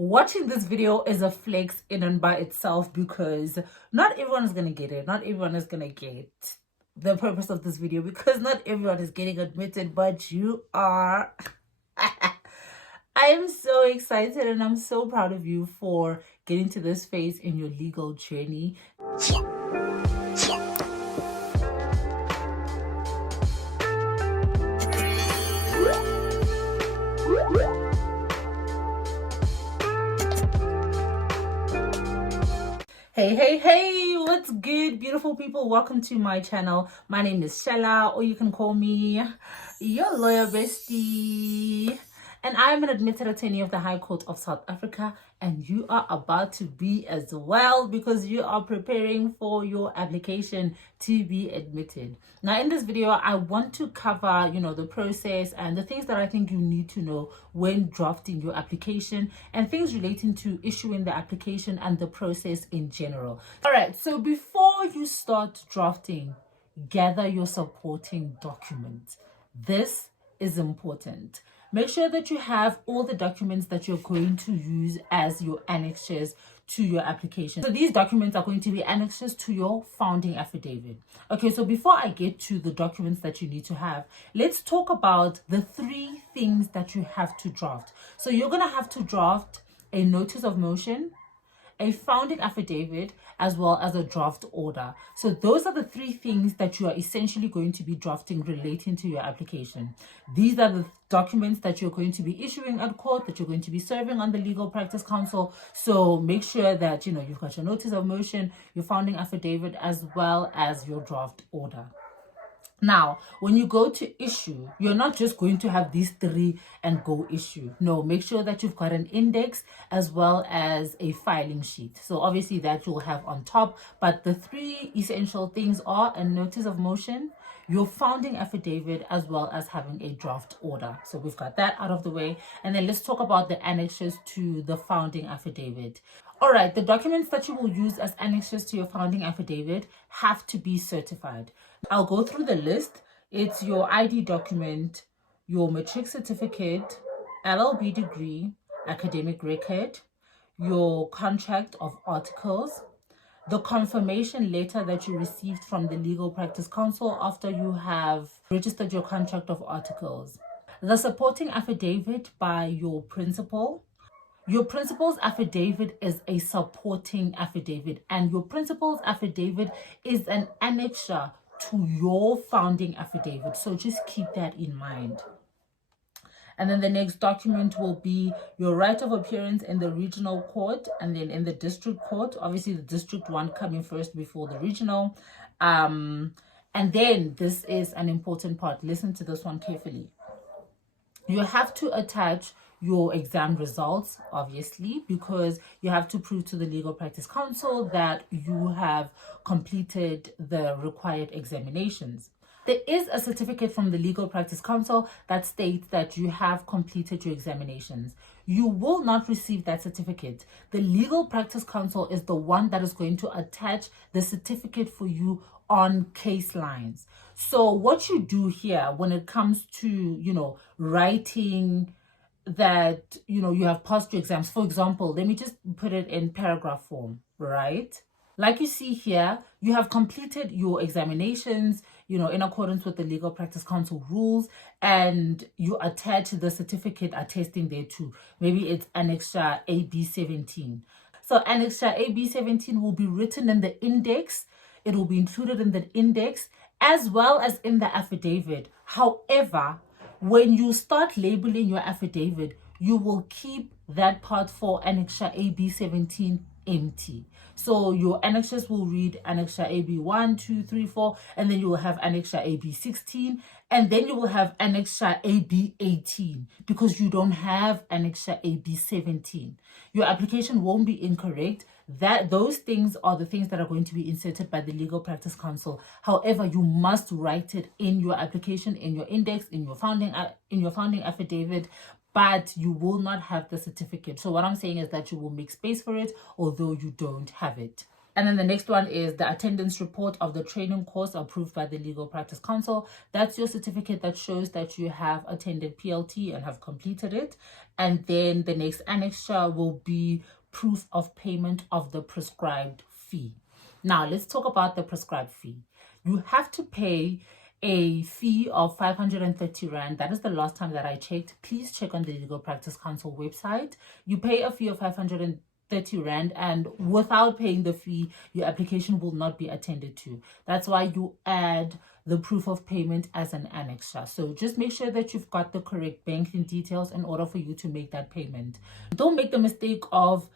Watching this video is a flex in and by itself because not everyone is going to get it. Not everyone is going to get the purpose of this video because not everyone is getting admitted, but you are. I am so excited and I'm so proud of you for getting to this phase in your legal journey. Hey, what's good, beautiful people? Welcome to my channel. My name is Shella, or you can call me your lawyer bestie. And I am an admitted attorney of the High Court of South Africa, and you are about to be as well because you are preparing for your application to be admitted. Now, in this video, I want to cover, the process and the things that I think you need to know when drafting your application and things relating to issuing the application and the process in general. All right, so before you start drafting, gather your supporting documents. This is important. Make sure that you have all the documents that you're going to use as your annexures to your application. So these documents are going to be annexures to your founding affidavit. Okay, so before I get to the documents that you need to have, let's talk about the 3 things that you have to draft. So you're going to have to draft a notice of motion, a founding affidavit, as well as a draft order. So those are the 3 things that you are essentially going to be drafting relating to your application. These are the documents that you're going to be issuing at court, that you're going to be serving on the Legal Practice Council. So make sure that you've got your notice of motion, your founding affidavit, as well as your draft order. Now, when you go to issue, you're not just going to have these 3 and go issue. No, make sure that you've got an index as well as a filing sheet. So obviously that you'll have on top, but the 3 essential things are a notice of motion, your founding affidavit, as well as having a draft order. So we've got that out of the way. And then let's talk about the annexures to the founding affidavit. All right, the documents that you will use as annexures to your founding affidavit have to be certified. I'll go through the list. It's your ID document, your matric certificate, LLB degree, academic record, your contract of articles, the confirmation letter that you received from the Legal Practice Council after you have registered your contract of articles, the supporting affidavit by your principal. Your principal's affidavit is a supporting affidavit, and your principal's affidavit is an annexure to your founding affidavit. So just keep that in mind. And then the next document will be your right of appearance in the regional court and then in the district court. Obviously, the district one coming first before the regional. And then this is an important part. Listen to this one carefully. You have to attach your exam results, obviously, because you have to prove to the Legal Practice Council that you have completed the required examinations. There is a certificate from the Legal Practice Council that states that you have completed your examinations. You will not receive that certificate. The Legal Practice Council is the one that is going to attach the certificate for you on case lines. So what you do here when it comes to, writing that, you have passed your exams, for example, let me just put it in paragraph form, right? Like you see here, you have completed your examinations, in accordance with the Legal Practice Council rules, and you attach the certificate attesting thereto. Maybe it's Annexure AB 17. So Annexure AB 17 will be written in the index. It will be included in the index as well as in the affidavit. However, when you start labeling your affidavit, you will keep that part for Annexure AB 17 empty. So your annexures will read Annexure AB 1, 2, 3, 4, and then you will have Annexure AB 16, and then you will have Annexure AB 18 because you don't have Annexure AB 17. Your application won't be incorrect. Those things are the things that are going to be inserted by the Legal Practice Council. However, you must write it in your application, in your index, in your founding affidavit, but you will not have the certificate. So what I'm saying is that you will make space for it, although you don't have it. And then the next one is the attendance report of the training course approved by the Legal Practice Council. That's your certificate that shows that you have attended PLT and have completed it. And then the next annexure will be proof of payment of the prescribed fee. Now, let's talk about the prescribed fee. You have to pay a fee of 530 Rand. That is the last time that I checked. Please check on the Legal Practice Council website. You pay a fee of 530 Rand, and without paying the fee, your application will not be attended to. That's why you add the proof of payment as an annexure. So just make sure that you've got the correct banking details in order for you to make that payment. Don't make the mistake of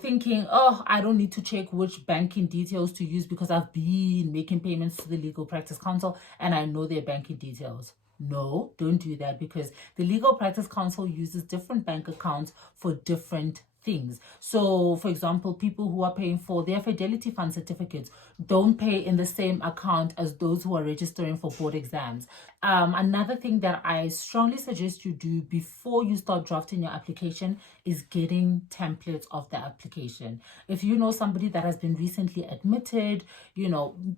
thinking, oh, I don't need to check which banking details to use because I've been making payments to the Legal Practice Council and I know their banking details. No, don't do that, because the Legal Practice Council uses different bank accounts for different things. So, for example, people who are paying for their Fidelity Fund certificates don't pay in the same account as those who are registering for board exams. Another thing that I strongly suggest you do before you start drafting your application is getting templates of the application. If you know somebody that has been recently admitted,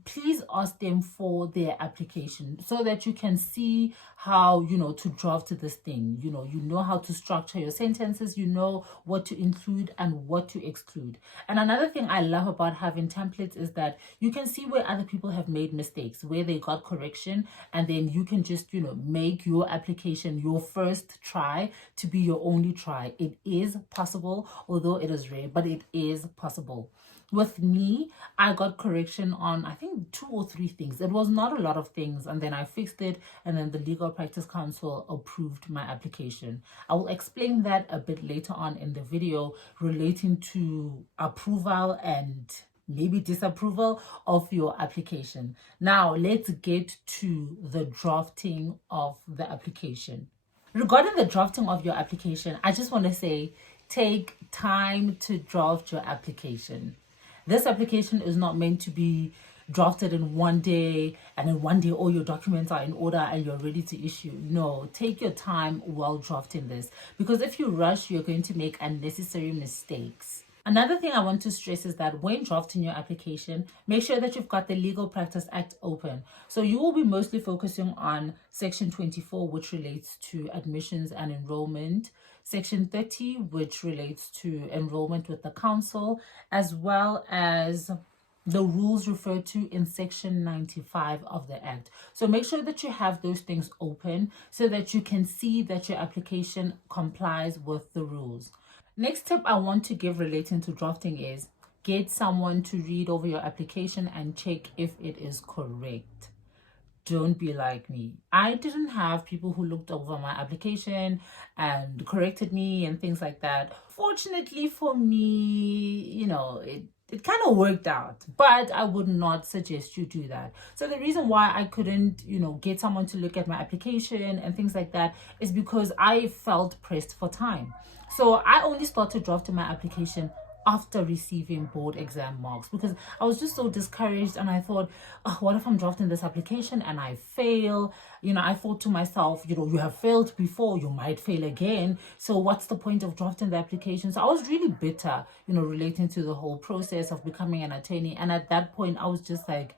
please ask them for their application so that you can see how, to draft this thing. You know how to structure your sentences, you know what to include and what to exclude. And another thing I love about having templates is that you can see where other people have made mistakes, where they got correction, and then you can just, make your application your first try to be your only try. It is possible, although it is rare, but it is possible. With me, I got correction on, I think, 2 or 3 things. It was not a lot of things, and then I fixed it, and then the Legal Practice Council approved my application. I will explain that a bit later on in the video relating to approval and maybe disapproval of your application. Now, let's get to the drafting of the application. Regarding the drafting of your application, I just want to say, take time to draft your application. This application is not meant to be drafted in one day, and in one day all your documents are in order and you're ready to issue. No, take your time while drafting this, because if you rush, you're going to make unnecessary mistakes. Another thing I want to stress is that when drafting your application, make sure that you've got the Legal Practice Act open. So you will be mostly focusing on Section 24, which relates to admissions and enrollment, Section 30, which relates to enrollment with the council, as well as the rules referred to in Section 95 of the Act. So make sure that you have those things open so that you can see that your application complies with the rules. Next tip I want to give relating to drafting is get someone to read over your application and check if it is correct. Don't be like me. I didn't have people who looked over my application and corrected me and things like that. Fortunately for me, it kind of worked out, but I would not suggest you do that. So the reason why I couldn't, get someone to look at my application and things like that is because I felt pressed for time. So I only started drafting my application after receiving board exam marks, because I was just so discouraged, and I thought, oh, what if I'm drafting this application and I fail? I thought to myself, you have failed before, you might fail again, so what's the point of drafting the application? So I was really bitter, relating to the whole process of becoming an attorney. And at that point I was just like,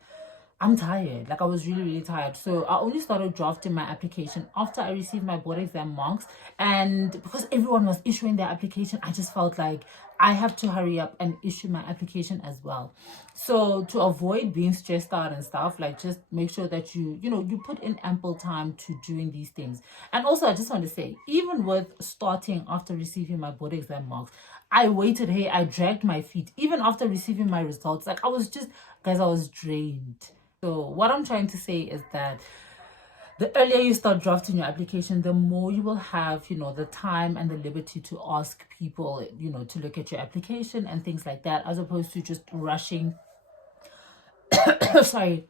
I'm tired. I was really, really tired. So I only started drafting my application after I received my board exam marks. And because everyone was issuing their application, I just felt like I have to hurry up and issue my application as well. So to avoid being stressed out and stuff, just make sure that you put in ample time to doing these things. And also, I just want to say, even with starting after receiving my board exam marks, I waited here, I dragged my feet, even after receiving my results. I was drained. So what I'm trying to say is that the earlier you start drafting your application, the more you will have, the time and the liberty to ask people, to look at your application and things like that, as opposed to just rushing, to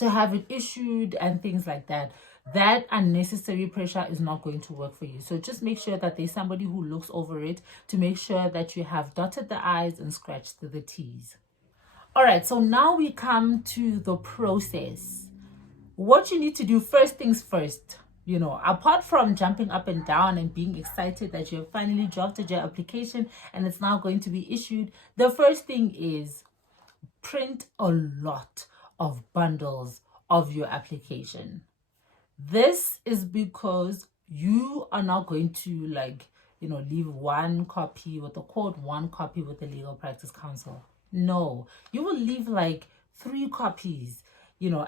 have it issued and things like that. That unnecessary pressure is not going to work for you. So just make sure that there's somebody who looks over it to make sure that you have dotted the I's and scratched the T's. All right, so now we come to the process. What you need to do, first things first, apart from jumping up and down and being excited that you have finally drafted your application and it's now going to be issued, the first thing is print a lot of bundles of your application. This is because you are not going to leave one copy with the court, one copy with the Legal Practice Council. No, you will leave like 3 copies,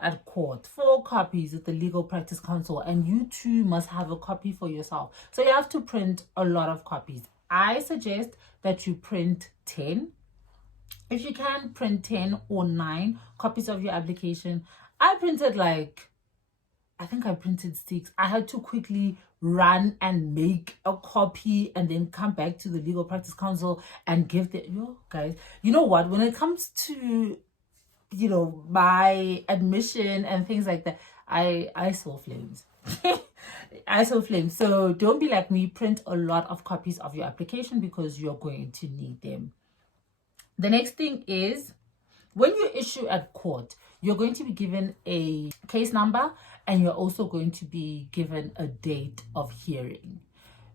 at court, 4 copies with the Legal Practice Council, and you too must have a copy for yourself. So you have to print a lot of copies. I suggest that you print 10. If you can, print 10 or 9 copies of your application. I think I printed 6. I had to quickly run and make a copy and then come back to the Legal Practice Council and give them. Guys, you know what? When it comes to, my admission and things like that, I saw flames. I saw flames. So don't be like me. Print a lot of copies of your application because you're going to need them. The next thing is, when you issue at court, you're going to be given a case number and you're also going to be given a date of hearing.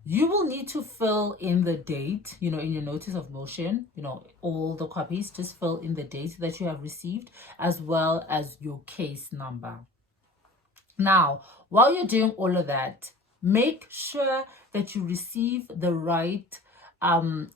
You will need to fill in the date, in your notice of motion, all the copies, just fill in the date that you have received as well as your case number. Now, while you're doing all of that, make sure that you receive the right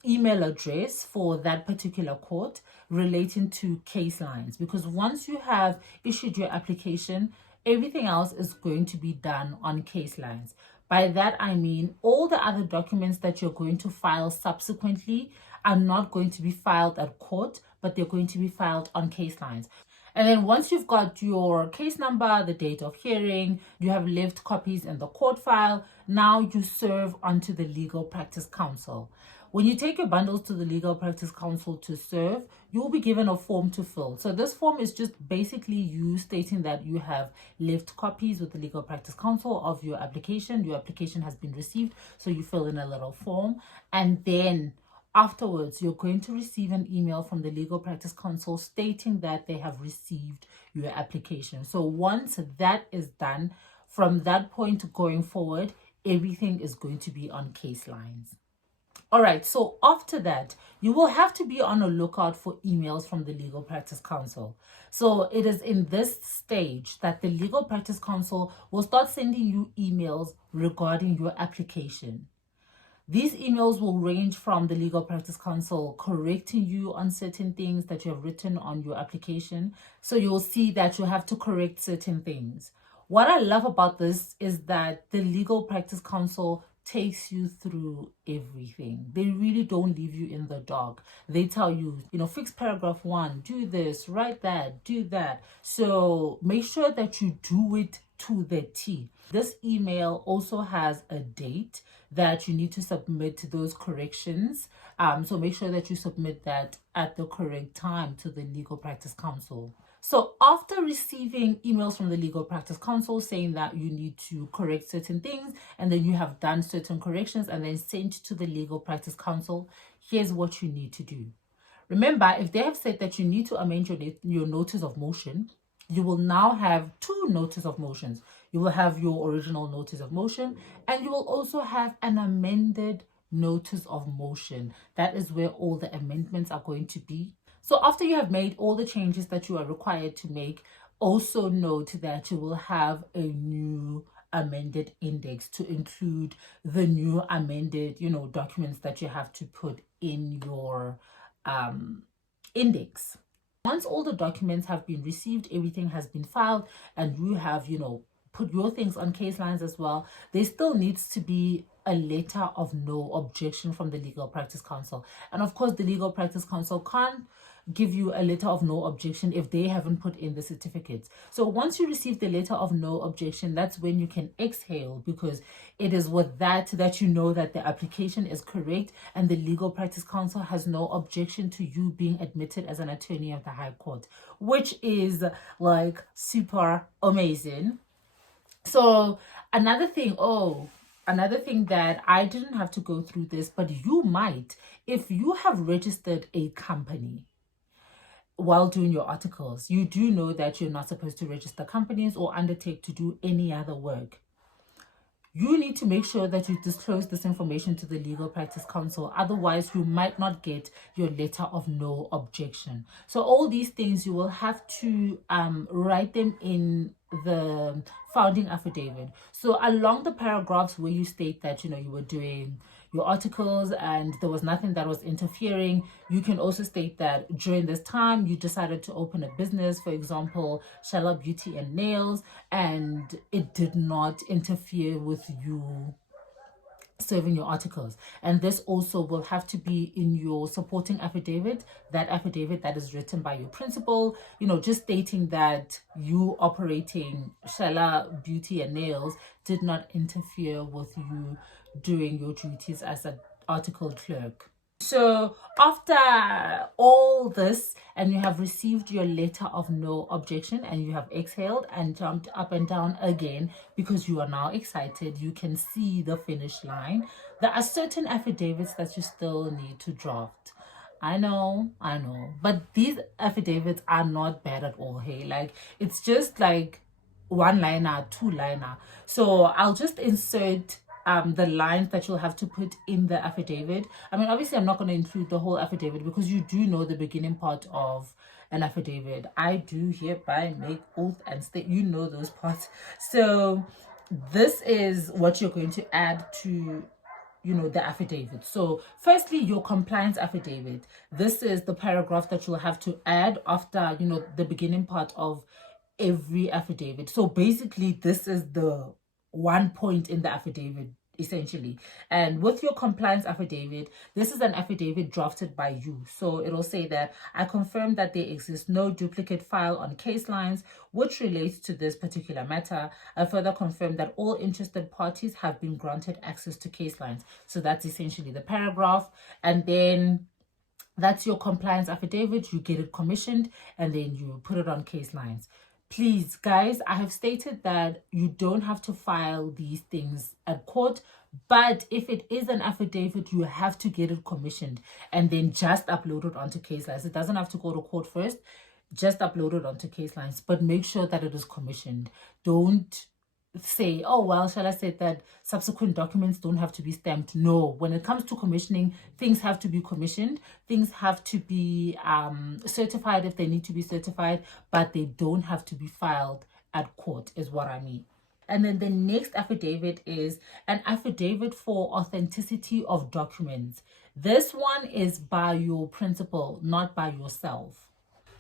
email address for that particular court relating to case lines, because once you have issued your application, everything else is going to be done on case lines. By that I mean all the other documents that you're going to file subsequently are not going to be filed at court, but they're going to be filed on case lines. And then once you've got your case number, the date of hearing, you have left copies in the court file, now you serve onto the Legal Practice Council. When you take your bundles to the Legal Practice Council to serve, you will be given a form to fill. So this form is just basically you stating that you have left copies with the Legal Practice Council of your application. Your application has been received, so you fill in a little form. And then afterwards, you're going to receive an email from the Legal Practice Council stating that they have received your application. So once that is done, from that point going forward, everything is going to be on case lines. All right, so after that, you will have to be on a lookout for emails from the Legal Practice Council. So it is in this stage that the Legal Practice Council will start sending you emails regarding your application. These emails will range from the Legal Practice Council correcting you on certain things that you have written on your application. So you'll see that you have to correct certain things. What I love about this is that the Legal Practice Council takes you through everything. They really don't leave you in the dark. They tell you, fix paragraph 1, do this, write that, do that. So make sure that you do it to the T. This email also has a date that you need to submit those corrections. So make sure that you submit that at the correct time to the Legal Practice Council. So after receiving emails from the Legal Practice Council saying that you need to correct certain things, and then you have done certain corrections and then sent to the Legal Practice Council, here's what you need to do. Remember, if they have said that you need to amend your notice of motion, you will now have 2 notice of motions. You will have your original notice of motion, and you will also have an amended notice of motion. That is where all the amendments are going to be. So after you have made all the changes that you are required to make, also note that you will have a new amended index to include the new amended, documents that you have to put in your index. Once all the documents have been received, everything has been filed, and you have, put your things on case lines as well, there still needs to be a letter of no objection from the Legal Practice Council. And of course, the Legal Practice Council can't give you a letter of no objection if they haven't put in the certificates. So once you receive the letter of no objection, that's when you can exhale, because it is with that you know that the application is correct and the Legal Practice Council has no objection to you being admitted as an attorney of the High Court, which is super amazing. So another thing that I didn't have to go through this, but you might, if you have registered a company while doing your articles, you do know that you're not supposed to register companies or undertake to do any other work. you need to make sure that you disclose this information to the Legal Practice Council. Otherwise, you might not get your letter of no objection. So all these things, you will have to write them in the founding affidavit. So along the paragraphs where you state that, you were doing your articles and there was nothing that was interfering, you can also state that during this time you decided to open a business, for example, Shella Beauty and Nails, and it did not interfere with you serving your articles. And this also will have to be in your supporting affidavit, that affidavit that is written by your principal, just stating that you operating Shella Beauty and Nails did not interfere with you doing your duties as an article clerk. So after all this, and you have received your letter of no objection, and you have exhaled and jumped up and down again because you are now excited, you can see the finish line. There are certain affidavits that you still need to draft. I know, but these affidavits are not bad at all. Hey, like, it's just like one liner, two liner. So I'll just insert the lines that you'll have to put in the affidavit. I mean, obviously I'm not going to include the whole affidavit because you do know the beginning part of an affidavit. I do hereby make oath and state, those parts. So this is what you're going to add to the affidavit. So firstly, your compliance affidavit. This is the paragraph that you'll have to add after the beginning part of every affidavit. So basically this is the one point in the affidavit essentially. And with your compliance affidavit, this is an affidavit drafted by you. So it'll say that I confirm that there exists no duplicate file on case lines which relates to this particular matter. I further confirm that all interested parties have been granted access to case lines. So that's essentially the paragraph. And then that's your compliance affidavit. You get it commissioned and then you put it on case lines. Please, guys, I have stated that you don't have to file these things at court, but if it is an affidavit, you have to get it commissioned and then just upload it onto case lines. It doesn't have to go to court first, just upload it onto case lines, but make sure that it is commissioned. Don't say, oh, well, shall I say that subsequent documents don't have to be stamped? No, when it comes to commissioning, things have to be commissioned. Things have to be certified if they need to be certified, but they don't have to be filed at court is what I mean. And then the next affidavit is an affidavit for authenticity of documents. This one is by your principal, not by yourself.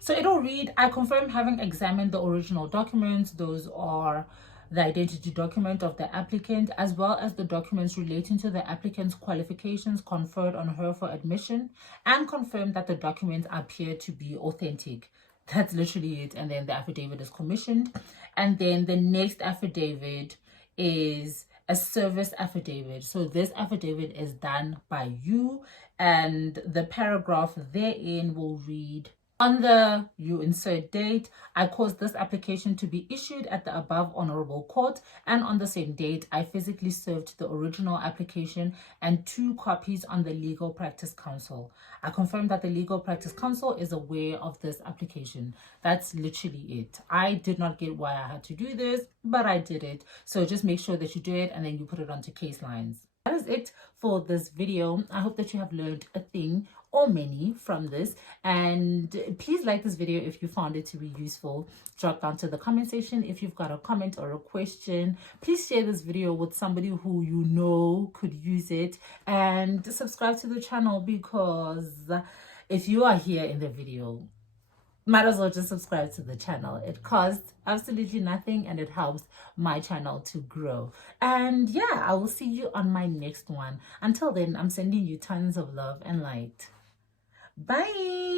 So it'll read, I confirm having examined the original documents. Those are the identity document of the applicant, as well as the documents relating to the applicant's qualifications conferred on her for admission, and confirm that the documents appear to be authentic. That's literally it. And then the affidavit is commissioned. And then the next affidavit is a service affidavit. So this affidavit is done by you, and the paragraph therein will read, on the, you insert date, I caused this application to be issued at the above honorable court, and on the same date, I physically served the original application and 2 copies on the Legal Practice Council. I confirm that the Legal Practice Council is aware of this application. That's literally it. I did not get why I had to do this, but I did it. So just make sure that you do it and then you put it onto case lines. That is it for this video. I hope that you have learned a thing or many from this, and please like this video if you found it to be useful. Drop down to the comment section if you've got a comment or a question. Please share this video with somebody who you know could use it, and subscribe to the channel, because if you are here in the video, might as well just subscribe to the channel. It costs absolutely nothing and it helps my channel to grow. And yeah, I will see you on my next one. Until then, I'm sending you tons of love and light. Bye.